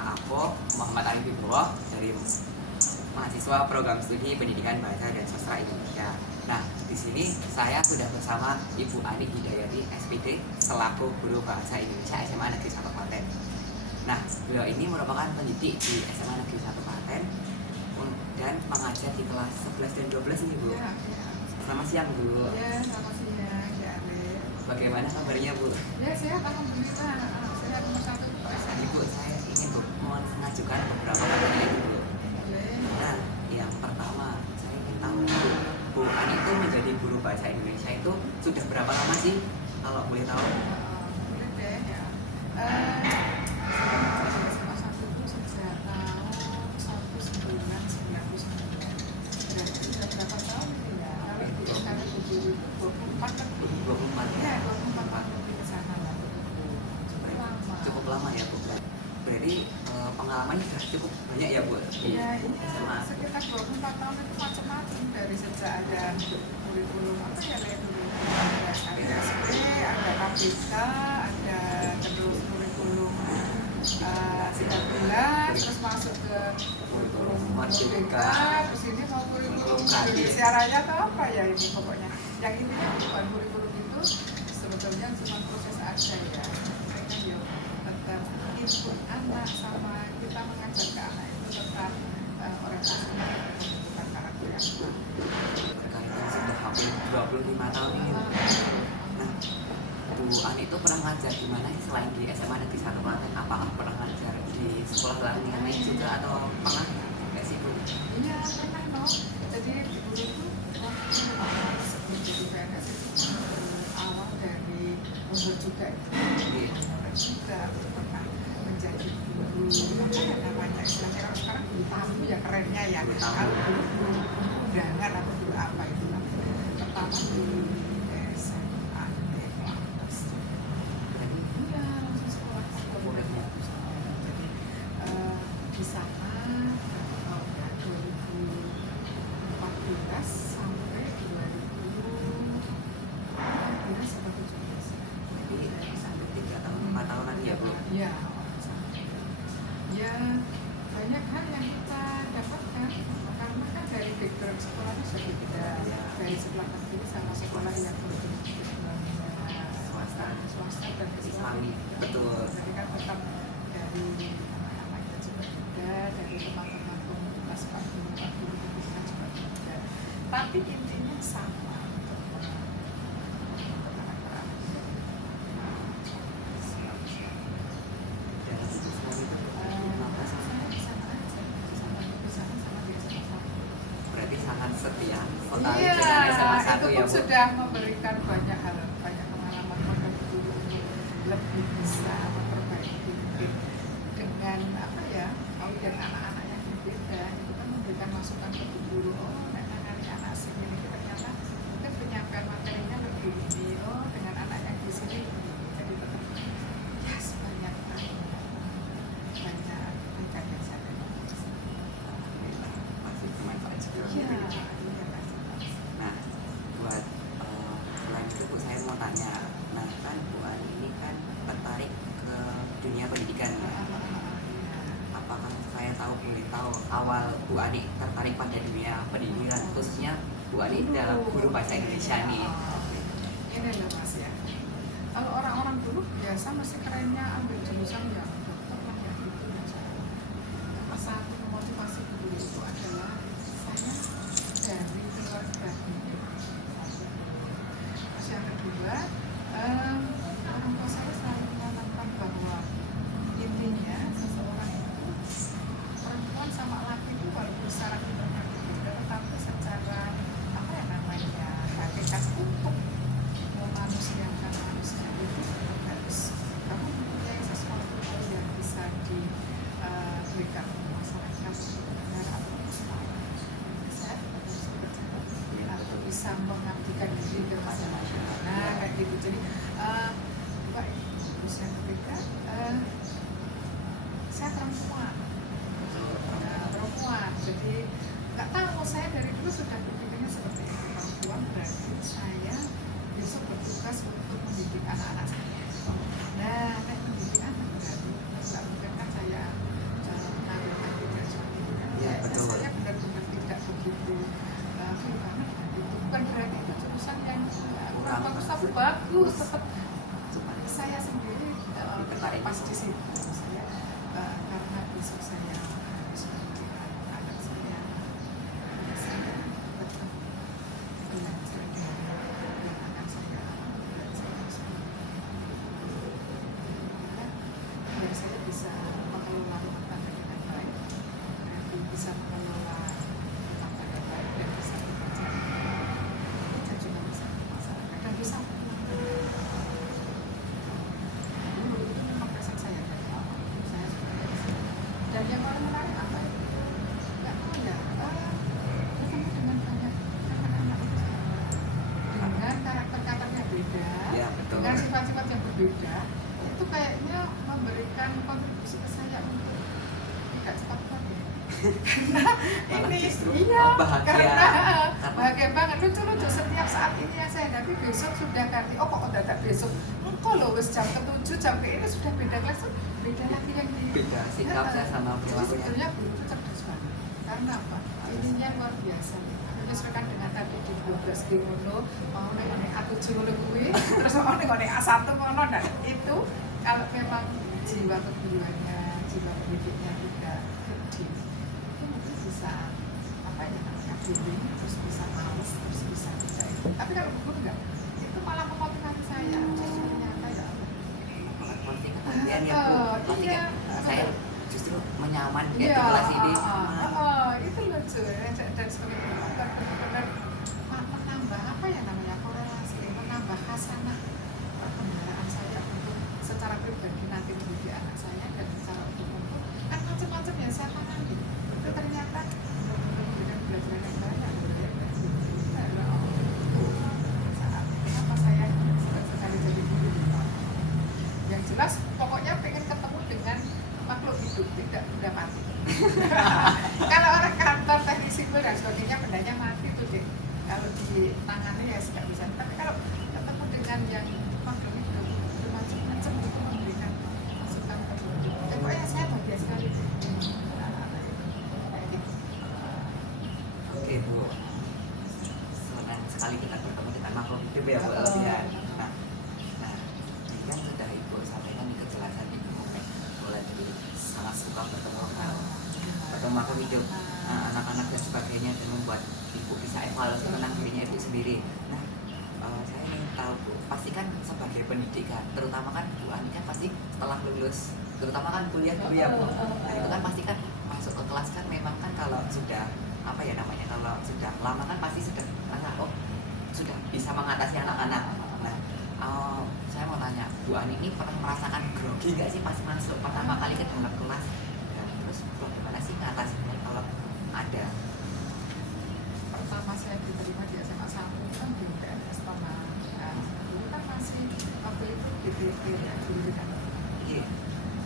aku Muhammad Arif Wibowo dari mahasiswa program studi pendidikan bahasa dan sastra Indonesia. Nah, di sini saya sudah bersama Ibu Ani Hidayati SPD selaku guru bahasa Indonesia SMA Negeri 1 Klaten. Nah, beliau ini merupakan pendidik di SMA Negeri 1 Klaten dan mengajar di kelas 11 dan 12 ini, Bu. Ya. Selamat siang, Bu. Ya, selamat siang, ya, Bagaimana kabarnya, Bu? Ya, sehat, alhamdulillah. Sehat nomor satu. Ibu, saya ingin mengajukan beberapa pertanyaan, Bu. Nah, yang pertama, saya ingin tahu, Bu Ani itu menjadi guru bahasa Indonesia itu sudah berapa lama sih? Kalau boleh tahu? Boleh deh, ya. SMA 1 itu sejak tahun 1999. Berarti sudah berapa tahun itu ya? Kalau 2024 kan? 24. Ya, 24 tahun lebih ke sana lah. Cukup lama ya, Bu. Berarti pengalamannya sudah cukup banyak ya, Bu? Ya, ini sekitar 24 tahun itu macam-macam, dari sejak ada kurikulum apa ya dulu, ada SP, ada KPK, ada terus kurikulum 13, terus masuk ke kurikulum Merdeka, terus ini mau kurikulum Indonesia Raya atau apa ya ini pokoknya. Yang ini bukan kurikulum itu sebetulnya cuma proses aja ya. Mereka ya tetap input anak sama kita mengajar ke anak itu tetap orientasinya pembentukan karakter yang kuat. Berkaitan sudah hampir 25 tahun ini. Nah, Bu Ani itu pernah ngajar di mana selain di SMA Negeri 1 Klaten? Apakah pernah ngajar di sekolah lain juga atau pernah? Enggak sih, Bu? Iya, pernah no. Jadi dulu tuh waktu sebelum jadi PNS itu kan awal dari lembur juga juga pernah menjadi guru apa ya namanya istilahnya kalau sekarang guru tamu ya kerennya ya kalau guru undangan atau guru apa itu pertama di SMA di kelas iya langsung sekolah muridnya jadi di sana tahun 2014 sampai 2015 sampai 17 Jadi sampai 3 tahun, 4 tahunan ya, Bu? ya ya banyak hal yang kita dapatkan karena kan dari background sekolah itu sudah beda dari sekolah negeri sama sekolah yang swasta dan Islami. Betul. Jadi kan tetap dari anak-anak kita juga beda, dari teman-teman komunitas Pak Guru itu kan juga beda. Tapi intinya sama. Berarti sangat setia sekali Iya, dengan SMA 1 itu ya, pun Bu? sudah memberikan banyak hal, banyak pengalaman pada guru untuk lebih bisa memperbaiki mungkin dengan apa ya, kalau dengan anak-anak yang berbeda itu kan memberikan masukan ke guru, oh menangani anak sini ini ternyata mungkin penyampaian materinya lebih ini, oh dengan anak yang di sini jadi tetap yes banyak banyak bukan yang saya Masih bermanfaat juga. iya. Nah, buat selain itu Bu, saya mau tanya. Nah, kan Bu Ani ini kan tertarik ke dunia pendidikan ya. Apakah saya boleh tahu awal Bu Ani tertarik pada dunia pendidikan, khususnya Bu Ani dalam guru bahasa Indonesia nih? Ini loh Mas ya. Kalau orang-orang dulu biasa masih kerennya ambil jurusan yang dokter lah yang itu yang saya. Nomor satu motivasi dulu itu adalah saya dari keluarga ini. Terus yang kedua, orang tua saya selalu menanamkan bahwa intinya seseorang itu perempuan sama laki itu walaupun secara fitrah berbeda, tetapi secara apa ya namanya hakikat untuk memanusiakan manusia itu harus kamu mempunyai sesuatu yang bisa diberikan ke masyarakat negara atau bisa atau bisa mengabdikan diri kepada masyarakat. Nah kayak gitu. Jadi terus yang ketiga saya perempuan. Perempuan. Jadi nggak tahu saya dari dulu sudah berpikirnya seperti itu. Perempuan berarti saya besok bertugas untuk mendidik anak-anak saya. Nah, mendidik anak berarti nggak mungkin kan saya tetap saya sendiri tertarik pas di situ saya karena besok saya harus melihat anak saya tetap belajar dan akan saya belajar biar saya bisa mengelola rumah tangga dengan baik, bisa mengelola rumah tangga baik dan bisa belajar dan juga bisa masyarakat dan bisa dulu itu memang passion saya dari awal. Saya suka dari sini. Dan yang paling menarik apa itu? Nggak tahu ya, bertemu dengan banyak anak-anak itu dengan karakter-karakternya beda, Ya, betul. dengan sifat-sifat yang berbeda, itu kayaknya memberikan kontribusi ke saya untuk tidak cepat tua. Karena Malah ini justru iya, bahagia. karena Karena- bahagia banget, lucu-lucu setiap saat ini yang saya hadapi besok sudah ganti, oh kok udah besok engkau loh wes jam ke-7 jam ke ini sudah beda kelas tuh beda lagi yang di Beda sikapnya sama Jadi perilakunya. sebetulnya guru itu cerdas banget karena apa? Ininya luar biasa nih. Menyesuaikan dengan tadi di 12 di ngono mau nih A7 ngono kuwi terus mau nih A1 ngono dan itu kalau memang jiwa keguruannya jiwa pendidiknya tidak gede itu mungkin bisa apa ya namanya bullying terus bisa males terus bisa tidak itu. Tapi kalau guru enggak itu malah memotivasi saya justru nyata ya Pasti kemudian ya Bu, pasti iya, kan saya justru menyaman di iya, kelas ini. itu lucu ya dan sebagai benar-benar menambah apa ya namanya korelasi, menambah hasanah perkembangan saya untuk secara pribadi nanti mendidik anak saya dan secara umum pun kan macam-macam yang saya pahami itu ternyata benar-benar memberikan pelajaran yang banyak saat kenapa saya sekali jadi guru yang jelas pokoknya pengen ketemu dengan makhluk hidup tidak benda mati. Kalau orang kantor teknik sipil dan sebagainya bendanya mati tuh deh kalau ditangani ya nggak bisa, tapi kalau ketemu dengan yang makhluk hidup bermacam-macam itu memberikan masukan pokoknya saya bahagia sekali Oke Bu, senang sekali kita bertemu dengan makhluk hidup ya Bu Alfian. Nah, ini kan sudah Ibu sampaikan kejelasan Ibu mulai dari sangat suka bertemu makhluk hidup, anak-anak dan sebagainya dan membuat Ibu bisa evaluasi tentang dirinya Ibu sendiri. Nah, saya ingin tahu Bu, pasti kan sebagai pendidikan, terutama kan Bu Ani kan pasti setelah lulus, terutama kan kuliah ya Bu. Nah, itu kan pasti kan masuk ke kelas kan memang kan kalau sudah apa ya namanya kalau sudah lama kan pasti sudah merasa oh sudah bisa mengatasi anak-anak. Nah, saya mau tanya Bu Ani ini pernah merasakan grogi nggak sih pas masuk pertama kali ke dalam kelas? Dan terus bagaimana sih mengatasinya kalau ada? pertama saya diterima di SMA 1 kan di PNS Tama dulu kan masih waktu itu DPT ya dulu kan Iya.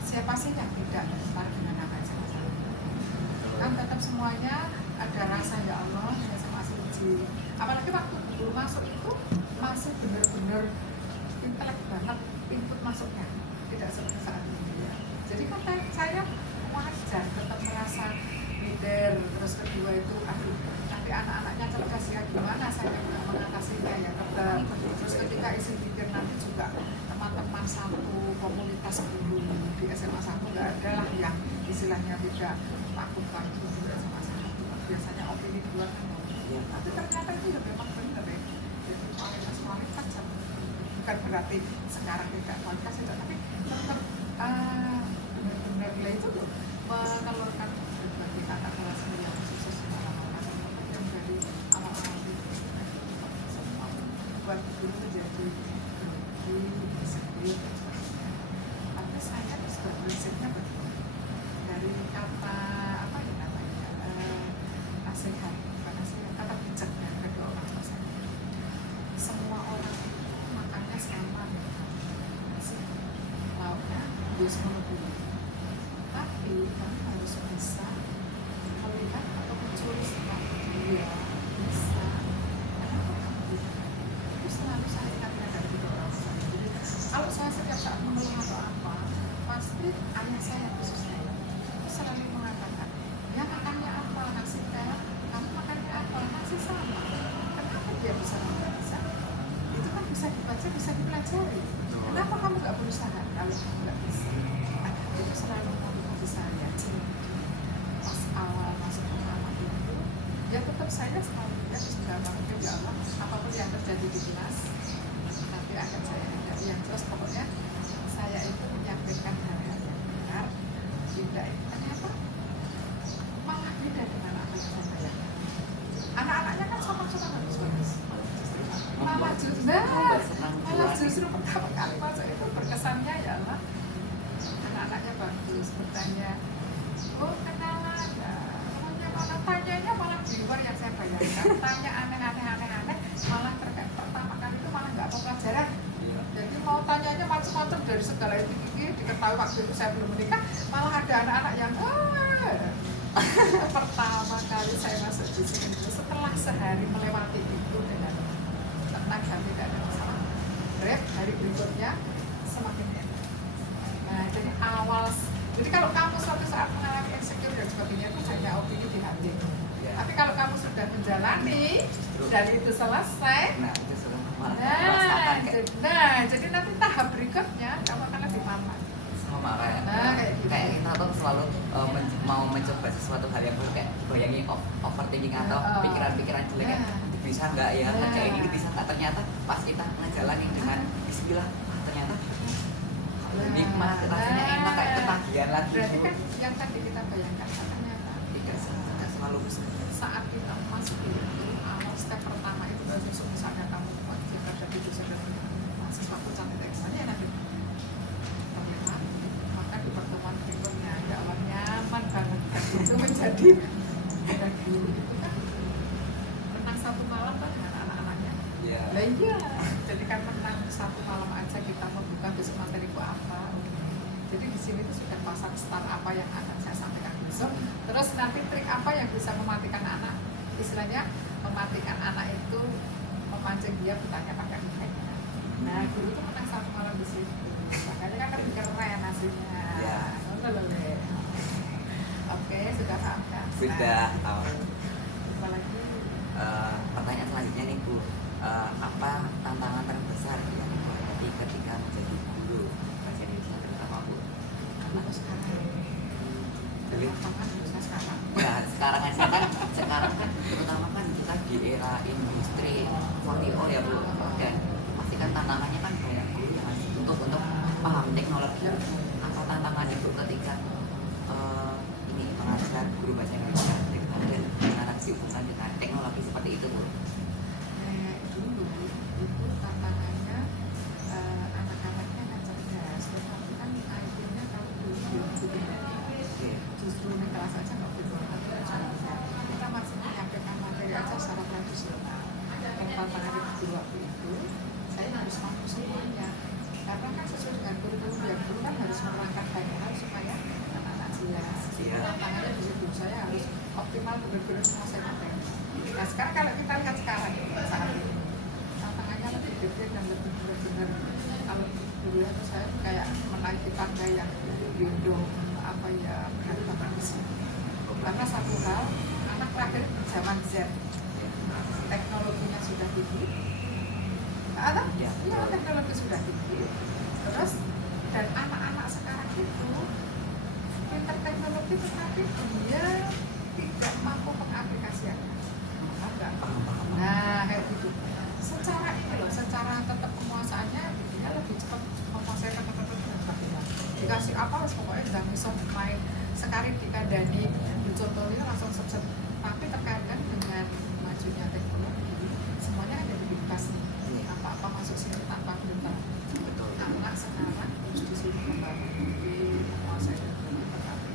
siapa sih yang tidak tertarik dengan nama SMA 1 kan tetap semuanya ada rasa ya Allah SMA 1 apalagi waktu dulu masuk itu masih benar-benar intelek banget input masuknya tidak seperti saat ini ya. Jadi kan saya wajar tetap merasa leader terus kedua itu aduh nanti anak-anaknya cerdas ya gimana saya juga mengatasinya ya tetap terus ketika isi pikir nanti juga teman-teman satu komunitas guru di SMA 1 nggak ada lah yang istilahnya tidak takutkan guru di SMA 1 biasanya opini dua kan Iya. tapi ternyata itu ya memang benar ya jadi kualitas bukan berarti sekarang tidak kualitas itu tapi tetap benar-benar dia itu mengeluarkan berbagai kata keras yang sukses orang-orang yang dari awal-awal itu semua buat guru menjadi grogi, disiplin dan sebagainya. Tapi saya juga prinsipnya betul dari kata apa ya namanya nasihat, bukan nasihat, kata bijak dari kedua orang tua saya. Semua orang itu makannya sama, nasi, lauknya harus memenuhi. Tapi kamu harus bisa melihat atau mencuri setelah dia bisa. Kenapa kamu tidak? Itu selalu saya ingatkan dari kedua orang tua saya. Jadi kalau saya setiap saat mengeluh atau apa, pasti ayah saya khususnya itu selalu mengatakan, ya makannya apa nasi teh, kamu makannya apa nasi sama. Kenapa dia bisa membaca? Itu kan bisa dibaca, bisa dipelajari. misalnya oh kenalan ya namanya malah tanyanya malah di luar yang saya bayangkan, tanya aneh-aneh malah terkait pertama kali itu malah nggak mau pelajaran. Jadi mau tanyanya macam-macam dari segala itu diketahui waktu itu saya belum menikah, malah ada anak-anak yang pertama kali saya masuk di sini setelah sehari melewati itu dengan tenang dan tidak ada masalah, hari berikutnya semakin enak. Nah jadi jadi kalau kamu suatu saat mengalami insecure dan sebagainya itu hanya opini di hati. Tapi kalau kamu sudah menjalani dan itu selesai, jadi nanti tahap berikutnya kamu akan lebih aman. Sama kayak gitu. Kayak kita tuh selalu mau mencoba sesuatu hal yang baru, kayak bayangi overthinking atau pikiran-pikiran jelek kayak bisa nggak ya kerja ini bisa nggak, ternyata pas kita ngejalanin dengan bismillah ternyata nikmat, rasanya enak kayak ketagihan lagi. Berarti kan yang tadi kita bayangkan ternyata tidak selalu saat kita masuk itu awal step pertama itu baru misalnya kamu kita jadi dosen dan mahasiswa cantik ekstanya ya nanti ternyata maka di pertemuan berikutnya ya awal nyaman banget kan itu menjadi dan guru itu kan menang satu malam kan dengan anak-anaknya. Lah iya, jadi kan menang satu malam aja kita membuka besok materiku apa. Jadi di sini tuh sudah pasang start apa yang akan saya sampaikan besok. Terus nanti trik apa yang bisa mematikan anak, istilahnya mematikan anak itu memancing dia bertanya pada mereka. Nah guru itu menang satu malam di situ, makanya kan keren hasilnya. Oke, sudah paham kan? Sudah tahu. Apa lagi? Pertanyaan selanjutnya nih Bu, apa tantangan terbesar yang Ibu hadapi ketika menjadi guru bahasa Indonesia terutama Bu? Aku sekarang sekarang. Nah sekarang kan terutama kan kita di era industri 4.0 ya Bu, dan pasti kan tantangannya kan banyak guru ya Mas, untuk paham teknologi. Apa tantangan Ibu ketika ini mengajar guru bahasa Indonesia dan interaksi hubungan dengan teknologi seperti itu Bu? Dulu itu tantangannya anak-anaknya kan cerdas, tetapi kan akhirnya kalau dulu justru di kelas aja nggak begitu kita masih menyampaikan materi aja secara tradisional. Dan tantangan itu waktu itu saya harus mampu semuanya, karena kan sesuai dengan kurikulum yang dulu kan harus menerangkan banyak hal supaya anak-anak jelas. Tantangannya di situ saya harus optimal benar-benar menguasai materi. Nah sekarang kalau kita lihat sekarang saat ini tantangannya lebih gede dan lebih benar-benar. Kalau dulu ya saya kayak menaiki tangga yang gendong apa ya berat banget di sini. Karena satu hal, anak lahir zaman Z, teknologinya sudah tinggi. Ya, teknologi sudah tinggi. Terus dan anak-anak sekarang itu pintar teknologi tetapi dia tidak mampu mengaplikasikannya. Nah kayak gitu. Secara ini loh, secara tetap penguasaannya dia lebih cepat menguasai teknologi dan sebagainya. Dikasih apa harus pokoknya jangan bisa main sekali dikandani contohnya langsung subset. Tapi terkadang dengan majunya teknologi semuanya kan jadi bebas nih. Apa-apa masuk sini tanpa perintah. Anak sekarang harus di sini membangun menguasai teknologi.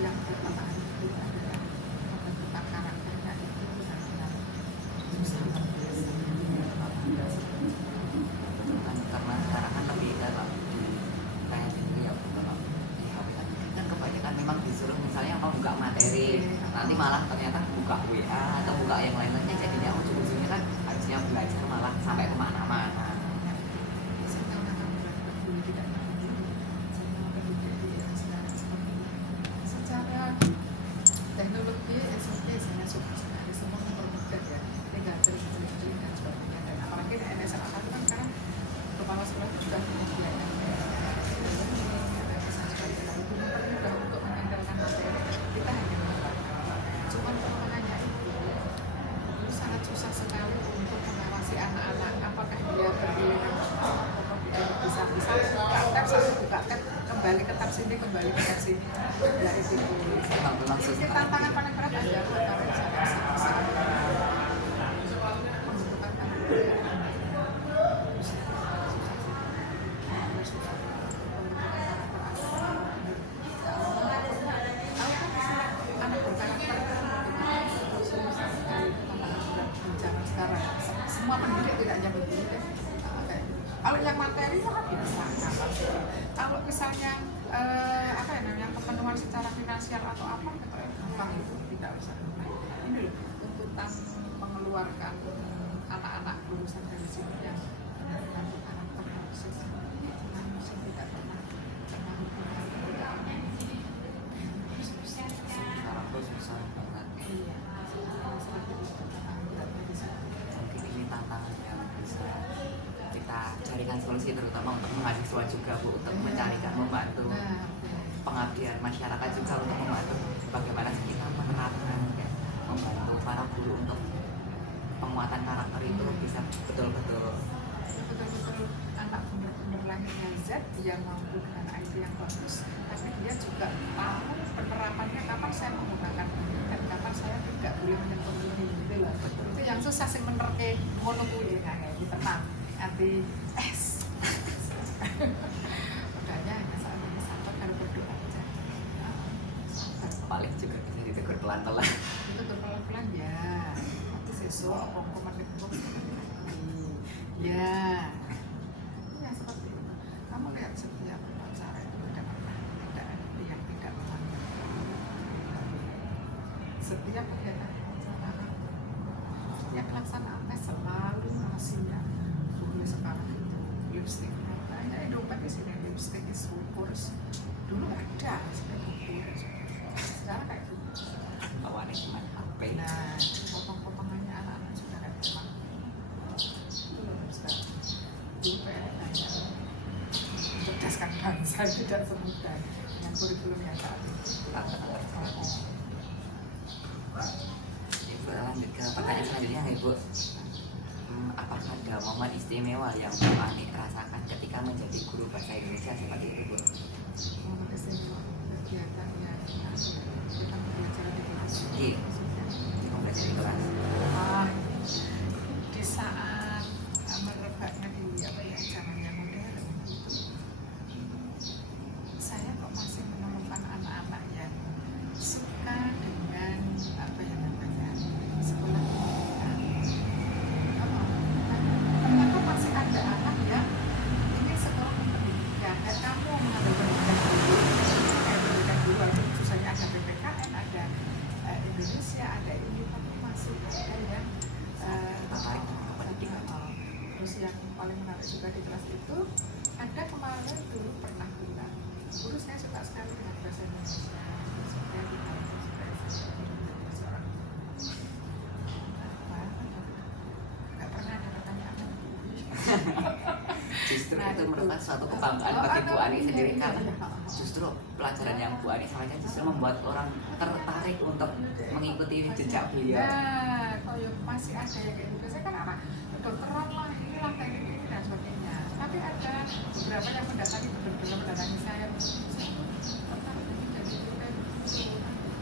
Yang pertama itu adalah pembentukan karakternya itu benar-benar susah. Karena sekarang kan lebih kayak kayak gitu ya kalau kan kebanyakan memang disuruh misalnya mau buka materi, nanti malah ternyata buka WA atau buka yang lain-lainnya, jadinya ujung-ujungnya kan harusnya belajar malah sampai kemana-mana. Secara teknologi SOP saya suka sekali, semua mempermudah ya, tinggal cerita-cerita dan sebagainya. Dan apalagi di NSA kan sekarang kepala sekolah itu sudah menyediakan mudah untuk menempelkan materi. Kita hanya cuma pertanyaannya itu sangat susah sekali untuk mengawasi anak-anak apakah dia berpilihan atau dia bisa buka tab satu buka tab kembali ke tab sini kembali ke tab sini dari situ. Ini tantangan paling berat adalah antara saat pembentukan karakter. misalnya apa ya namanya pemenuhan secara finansial atau apa gitu ya gampang itu tidak usah. Ini loh tuntutan mengeluarkan anak-anak lulusan dari sini yang nanti karakter harus manusia tidak pernah hubungan Sekarang tuh susah banget. iya Mungkin ini tantangan yang bisa kita carikan solusi, terutama untuk mahasiswa juga Bu, untuk mencarikan membantu pengabdian masyarakat juga, untuk membantu bagaimana sih kita menerapkan ya, membantu para guru untuk penguatan karakter itu bisa betul-betul anak benar-benar lahirnya Z, dia mampu dengan IT yang bagus, tapi dia juga tahu penerapannya kapan saya menggunakan ini dan kapan saya tidak boleh menyentuh ini gitu loh. Itu yang susah sih menerke ngono kuwi kayak gitu tenang nanti makanya hanya saat ini sabar kalau berdoa aja. paling juga bisa ditegur pelan-pelan. Itu pelan-pelan ya. Nanti sesuk apa-apa menekuk ya. Ya seperti itu. Kamu lihat setiap acara itu ada apa? Ada yang tidak memandang. Setiap kegiatan acara, setiap pelaksanaan tes selalu rahasia. Dulu sekarang itu lipstick. Nah, dompet di sini lipstick is kurs. Dulu ada lipstick. Sekarang kayak gitu. Awalnya cuma HP. Nah, potong-potongannya anak-anak sudah ada teman. Itu loh sekarang. Dulu PR banyak. Mencerdaskan bangsa tidak semudah dengan kurikulum yang saat ini. Ibu lanjut ke pertanyaan selanjutnya ya Bu. Apakah ada momen istimewa yang Bu Ani rasakan ketika menjadi guru bahasa Indonesia seperti itu Bu? Momen istimewa kegiatan yang kita belajar di kelas. Iya, belajar di kelas. Di saat merebaknya di apa ya zaman yang modern itu, saya kok masih menemukan anak-anak yang suka dengan apa ya namanya sekolah ternyata masih ada anak yang ingin sekolah pendidikan dan kamu mengambil pendidikan dulu ada misalnya ada PPKN ada Indonesia ada ini tapi masih ada yang Tertarik dengan pendidikan. terus yang paling menarik juga di kelas itu ada kemarin dulu pernah bilang guru saya suka sekali dengan bahasa Indonesia supaya kita seorang nggak pernah ada pertanyaan Justru itu merupakan suatu kebanggaan bagi Bu Ani sendiri karena justru pelajaran yang Bu Ani sampaikan justru membuat orang tertarik untuk mengikuti jejak beliau. nah kalau masih ada yang kayak gitu biasanya kan anak kedokteran lah inilah teknik ini dan sebagainya tapi ada beberapa yang mendatangi benar-benar mendatangi saya tertarik ini jadi kita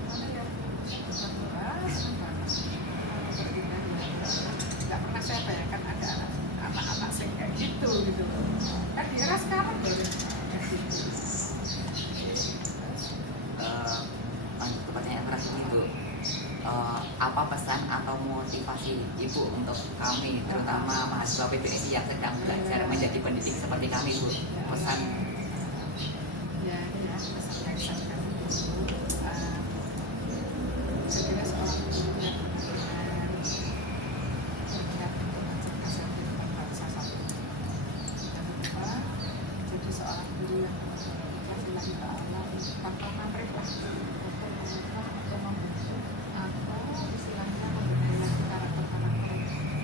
mana ya nggak pernah saya bayangkan ada anak-anak saya kayak gitu gitu kan di era sekarang boleh Lanjut ke pertanyaan terakhir Ibu. Apa pesan atau motivasi Ibu untuk kami, terutama mahasiswa PBSI yang sedang belajar menjadi pendidik seperti kami Bu? Pesan ya pesan yang saya berikan jadilah seorang guru yang benar-benar berniat untuk mencerdaskan kehidupan bangsa satu. Jangan lupa jadi seorang guru yang ikhlas lillahi ta'ala tanpa pamrih lah untuk mengubah atau membentuk atau istilahnya membenahi lagi karakter-karakter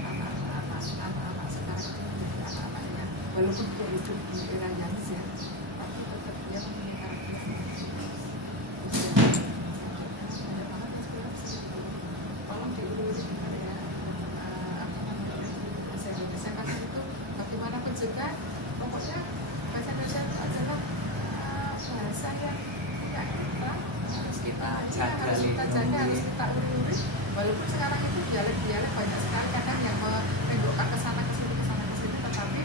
anak-anak sekarang ini menjadi anak-anak yang walaupun dia hidup di era yang Z tapi tetap dia mempunyai karakter yang tolong diurusin ya apa namanya bahasa Indonesia kan itu bagaimanapun juga pokoknya bahasa Indonesia itu adalah bahasa yang punya kita harus kita harus jaga, kita jaga harus lindungi. kita urus walaupun sekarang itu dialek-dialek banyak sekali kadang yang menunjukkan ke sana ke sini tetapi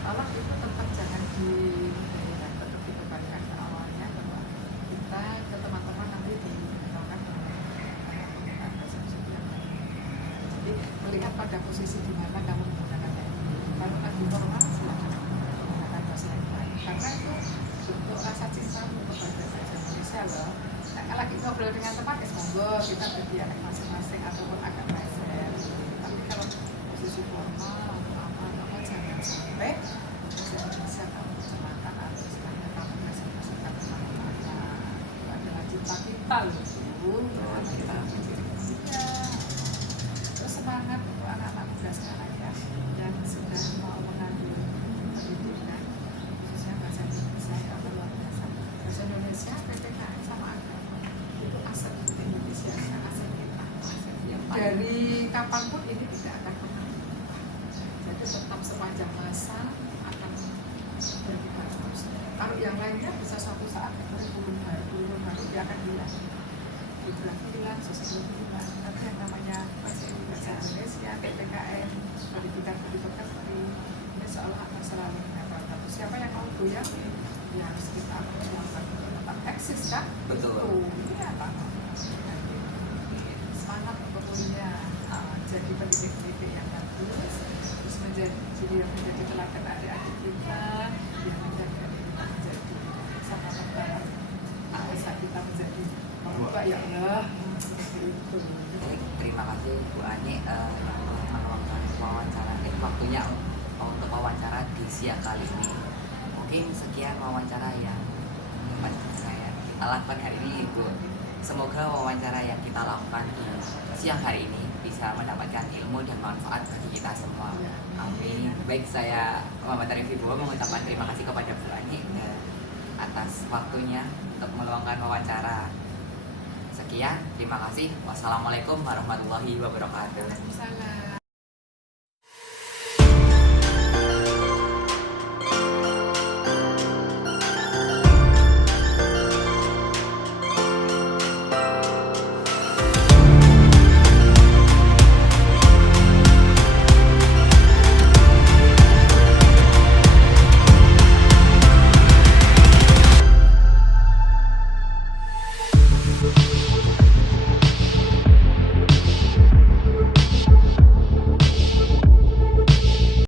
tolong itu tetap jangan tetap dikembalikan ke awalnya bahwa kita ke teman-teman nanti dikenalkan penggunaan bahasa Indonesia yang baik. Jadi melihat pada posisi di mana kamu menggunakan kalau lagi normal silakan menggunakan bahasa yang baik karena itu bentuk rasa cintamu kepada bangsa Indonesia loh. Nah, lagi ngobrol dengan teman ya monggo kita berdialek masing-masing ataupun agak leser. Tapi kalau posisi formal atau apa jangan sampai bahasa Indonesia kamu cemakan atau istilahnya kamu masing-masing kata mana-mana. Itu adalah cinta kita loh. Kita Ya, terus semangat untuk anak-anak muda sekarang ya yang sudah mau mengambil pendidikan khususnya bahasa Indonesia ya luar biasa. Bahasa Indonesia, PPKN sama agama itu aset Indonesia, aset kita, aset yang dari kapanpun ini tidak akan pernah berubah. Jadi tetap sepanjang masa akan jadi bagus. Kalau yang lainnya bisa suatu saat kurikulum baru dia akan hilang. Hilang, sosial hilang. Tapi yang namanya bahasa Indonesia, PPKN, pendidikan negeri, ini seolah akan selalu menyapa. Siapa yang mau goyang, ya harus kita perjuangkan tetap eksis kan? Betul. Iya Pak. Semangat untuk kuliah, jadi pendidik-pendidik yang bagus, terus menjadi teladan adik-adik kita, yang menjaga kita menjadi sama pertama. Bisa kita menjadi Pak ya Allah, seperti itu. Baik, terima kasih Bu Ani yang telah meluangkan wawancara waktunya untuk wawancara di siang kali ini. Mungkin sekian wawancara yang dapat kita lakukan hari ini Bu. Semoga wawancara yang kita lakukan di siang hari ini bisa mendapatkan ilmu dan manfaat bagi kita semua. Amin. Baik, saya Muhammad Arif Wibowo mengucapkan terima kasih kepada Bu Ani atas waktunya untuk meluangkan wawancara. Sekian, terima kasih. Wassalamualaikum warahmatullahi wabarakatuh. Waalaikumsalam.